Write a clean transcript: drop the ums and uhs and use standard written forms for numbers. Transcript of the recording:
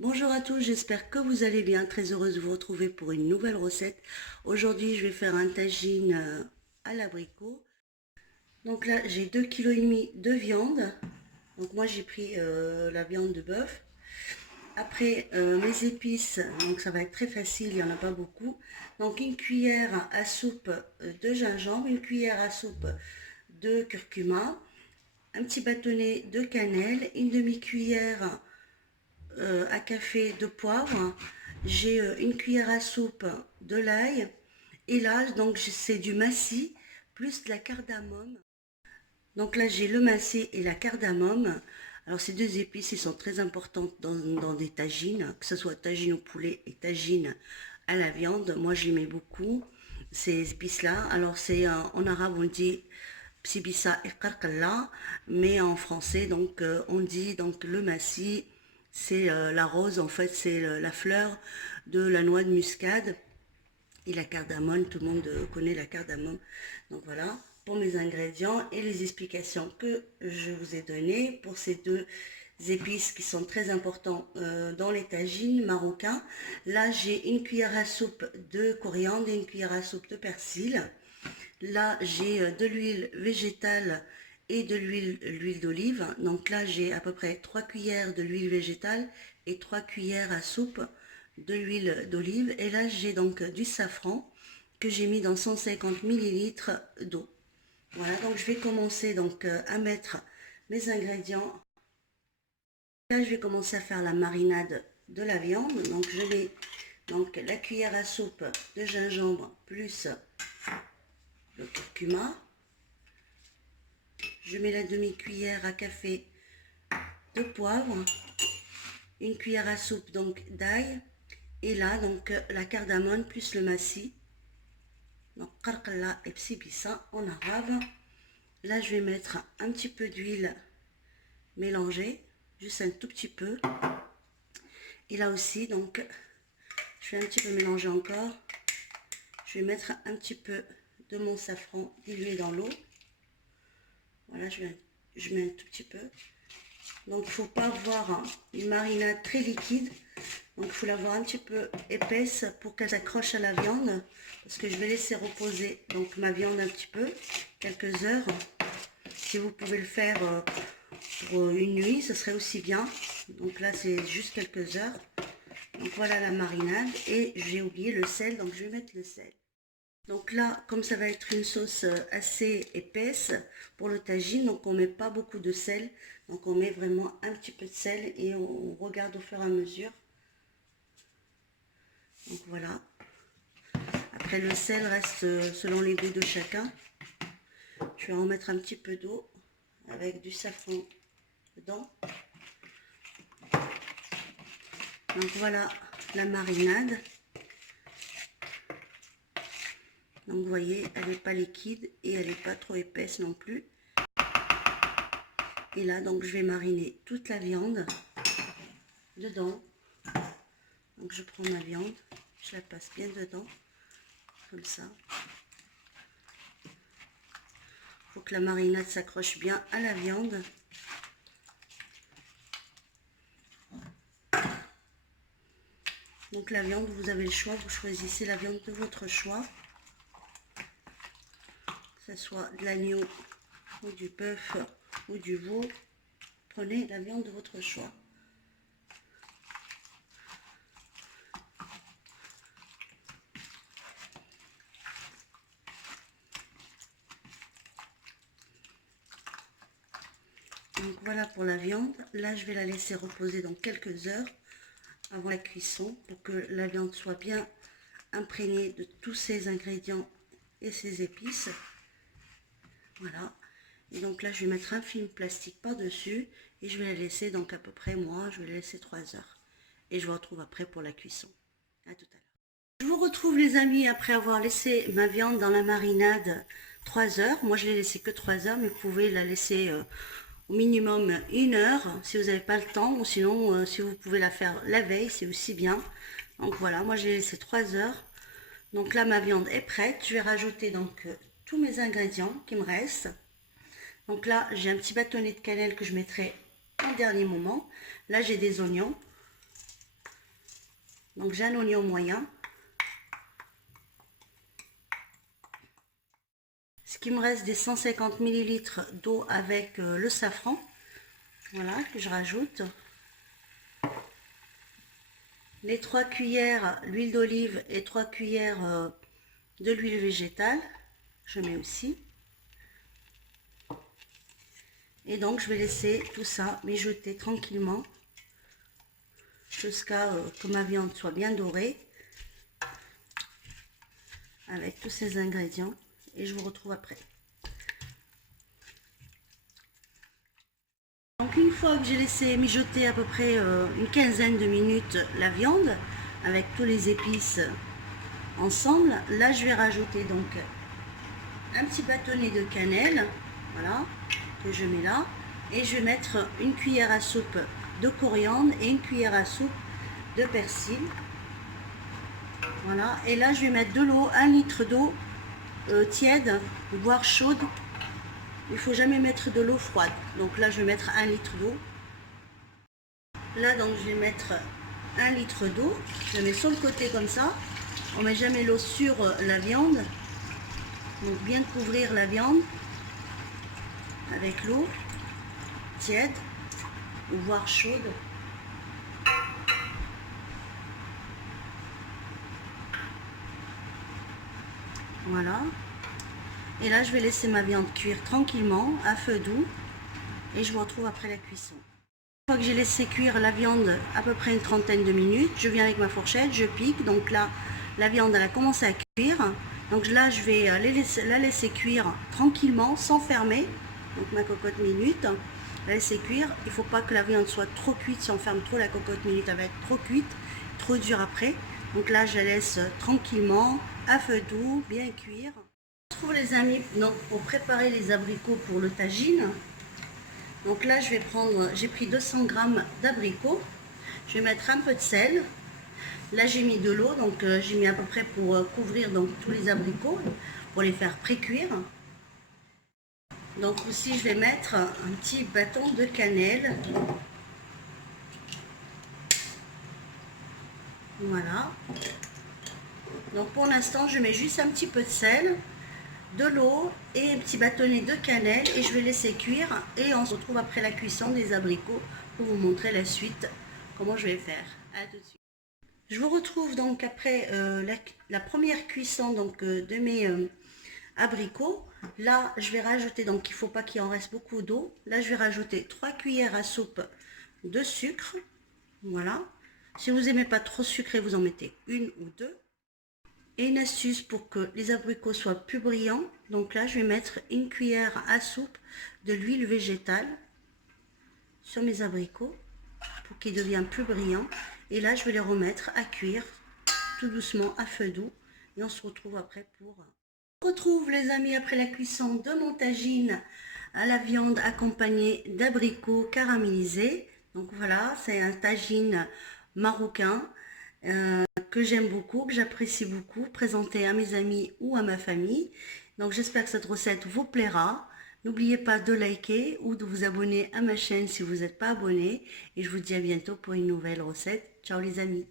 Bonjour à tous, j'espère que vous allez bien. Très heureuse de vous retrouver pour une nouvelle recette. Aujourd'hui, je vais faire un tagine à l'abricot. Donc là, j'ai 2,5 kg de viande. Donc moi, j'ai pris la viande de bœuf. Après, mes épices, donc ça va être très facile, il n'y en a pas beaucoup. Donc une cuillère à soupe de gingembre, une cuillère à soupe de curcuma, un petit bâtonnet de cannelle, une demi-cuillère à café de poivre, j'ai une cuillère à soupe de l'ail, et là donc c'est du massis plus de la cardamome. Donc là j'ai le massis et la cardamome. Alors ces deux épices ils sont très importantes dans des tagines, que ce soit tagine au poulet et tagine à la viande. Moi j'y mets beaucoup ces épices là. Alors c'est en arabe on dit psibissa et karkalla, mais en français donc on dit donc le massis, c'est la rose, en fait c'est la fleur de la noix de muscade, et la cardamome, tout le monde connaît la cardamome. Donc voilà pour mes ingrédients et les explications que je vous ai données pour ces deux épices qui sont très importants dans les tagines marocains. Là j'ai une cuillère à soupe de coriandre et une cuillère à soupe de persil. Là, j'ai de l'huile végétale et de l'huile d'olive. Donc là, j'ai à peu près 3 cuillères de l'huile végétale et 3 cuillères à soupe de l'huile d'olive. Et là, j'ai donc du safran que j'ai mis dans 150 millilitres d'eau. Voilà, donc je vais commencer donc à mettre mes ingrédients. Là, je vais commencer à faire la marinade de la viande. Donc je mets donc la cuillère à soupe de gingembre plus le curcuma. Je mets la demi-cuillère à café de poivre, une cuillère à soupe donc d'ail, et là donc la cardamome plus le massis, donc karkalla et psibissa en arabe. Là je vais mettre un petit peu d'huile mélangée, juste un tout petit peu, et là aussi donc je vais un petit peu mélanger encore. Je vais mettre un petit peu de mon safran dilué dans l'eau. Voilà, je mets un tout petit peu. Donc il ne faut pas avoir une marinade très liquide. Donc il faut l'avoir un petit peu épaisse pour qu'elle s'accroche à la viande. Parce que je vais laisser reposer donc ma viande un petit peu, quelques heures. Si vous pouvez le faire pour une nuit, ce serait aussi bien. Donc là c'est juste quelques heures. Donc voilà la marinade. Et j'ai oublié le sel, donc je vais mettre le sel. Donc là, comme ça va être une sauce assez épaisse pour le tagine, donc on ne met pas beaucoup de sel. Donc on met vraiment un petit peu de sel et on regarde au fur et à mesure. Donc voilà. Après le sel reste selon les goûts de chacun. Je vais en mettre un petit peu d'eau avec du safran dedans. Donc voilà la marinade. Donc vous voyez, elle n'est pas liquide et elle n'est pas trop épaisse non plus. Et là, donc je vais mariner toute la viande dedans. Donc je prends ma viande, je la passe bien dedans, comme ça. Il faut que la marinade s'accroche bien à la viande. Donc la viande, vous avez le choix, vous choisissez la viande de votre choix. Que ce soit de l'agneau ou du bœuf ou du veau, prenez la viande de votre choix. Donc voilà pour la viande. Là, je vais la laisser reposer dans quelques heures avant la cuisson pour que la viande soit bien imprégnée de tous ces ingrédients et ces épices. Voilà. Et donc là, je vais mettre un film plastique par-dessus et je vais la laisser donc à peu près, moi, je vais la laisser 3 heures. Et je vous retrouve après pour la cuisson. À tout à l'heure. Je vous retrouve les amis après avoir laissé ma viande dans la marinade 3 heures. Moi, je l'ai laissé que 3 heures, mais vous pouvez la laisser au minimum 1 heure si vous n'avez pas le temps, ou sinon si vous pouvez la faire la veille, c'est aussi bien. Donc voilà, moi j'ai laissé 3 heures. Donc là ma viande est prête. Je vais rajouter donc tous mes ingrédients qui me restent. Donc là j'ai un petit bâtonnet de cannelle que je mettrai en dernier moment. Là j'ai des oignons. Donc j'ai un oignon moyen. Ce qui me reste des 150 ml d'eau avec le safran. Voilà, que je rajoute. Les 3 cuillères l'huile d'olive et 3 cuillères de l'huile végétale. Je mets aussi. Et donc je vais laisser tout ça mijoter tranquillement jusqu'à que ma viande soit bien dorée avec tous ces ingrédients. Et je vous retrouve après. Donc une fois que j'ai laissé mijoter à peu près une quinzaine de minutes la viande avec tous les épices ensemble, là je vais rajouter donc un petit bâtonnet de cannelle, voilà, que je mets là, et je vais mettre une cuillère à soupe de coriandre et une cuillère à soupe de persil. Voilà, et là je vais mettre de l'eau, 1 litre d'eau tiède, voire chaude. Il ne faut jamais mettre de l'eau froide. Donc là je vais mettre 1 litre d'eau. Là donc je vais mettre 1 litre d'eau. Je mets sur le côté comme ça. On ne met jamais l'eau sur la viande. Donc bien couvrir la viande avec l'eau tiède ou voire chaude. Voilà. Et là je vais laisser ma viande cuire tranquillement à feu doux et je vous retrouve après la cuisson. Une fois que j'ai laissé cuire la viande à peu près une trentaine de minutes, je viens avec ma fourchette, je pique. Donc là la viande elle a commencé à cuire. Donc là je vais la laisser cuire tranquillement sans fermer. Donc ma cocotte minute, la laisser cuire. Il ne faut pas que la viande soit trop cuite. Si on ferme trop la cocotte minute, elle va être trop cuite, trop dure après. Donc là je la laisse tranquillement à feu doux, bien cuire. On retrouve les amis donc, pour préparer les abricots pour le tagine. Donc là je vais prendre, j'ai pris 200 g d'abricots. Je vais mettre un peu de sel. Là j'ai mis de l'eau, donc j'ai mis à peu près pour couvrir donc tous les abricots, pour les faire pré-cuire. Donc aussi je vais mettre un petit bâton de cannelle. Voilà. Donc pour l'instant je mets juste un petit peu de sel, de l'eau et un petit bâtonnet de cannelle et je vais laisser cuire et on se retrouve après la cuisson des abricots pour vous montrer la suite, comment je vais faire. À tout de suite. Je vous retrouve donc après la première cuisson donc, de mes abricots. Là je vais rajouter, donc il ne faut pas qu'il en reste beaucoup d'eau. Là je vais rajouter 3 cuillères à soupe de sucre. Voilà. Si vous n'aimez pas trop sucré, vous en mettez 1 ou 2. Et une astuce pour que les abricots soient plus brillants. Donc là, je vais mettre une cuillère à soupe de l'huile végétale sur mes abricots pour qu'ils deviennent plus brillants. Et là, je vais les remettre à cuire tout doucement à feu doux. Et on se retrouve après pour... On retrouve les amis après la cuisson de mon tagine à la viande accompagnée d'abricots caramélisés. Donc voilà, c'est un tagine marocain. Que j'aime beaucoup, que j'apprécie beaucoup, présenter à mes amis ou à ma famille. Donc j'espère que cette recette vous plaira. N'oubliez pas de liker ou de vous abonner à ma chaîne si vous n'êtes pas abonné. Et je vous dis à bientôt pour une nouvelle recette. Ciao les amis.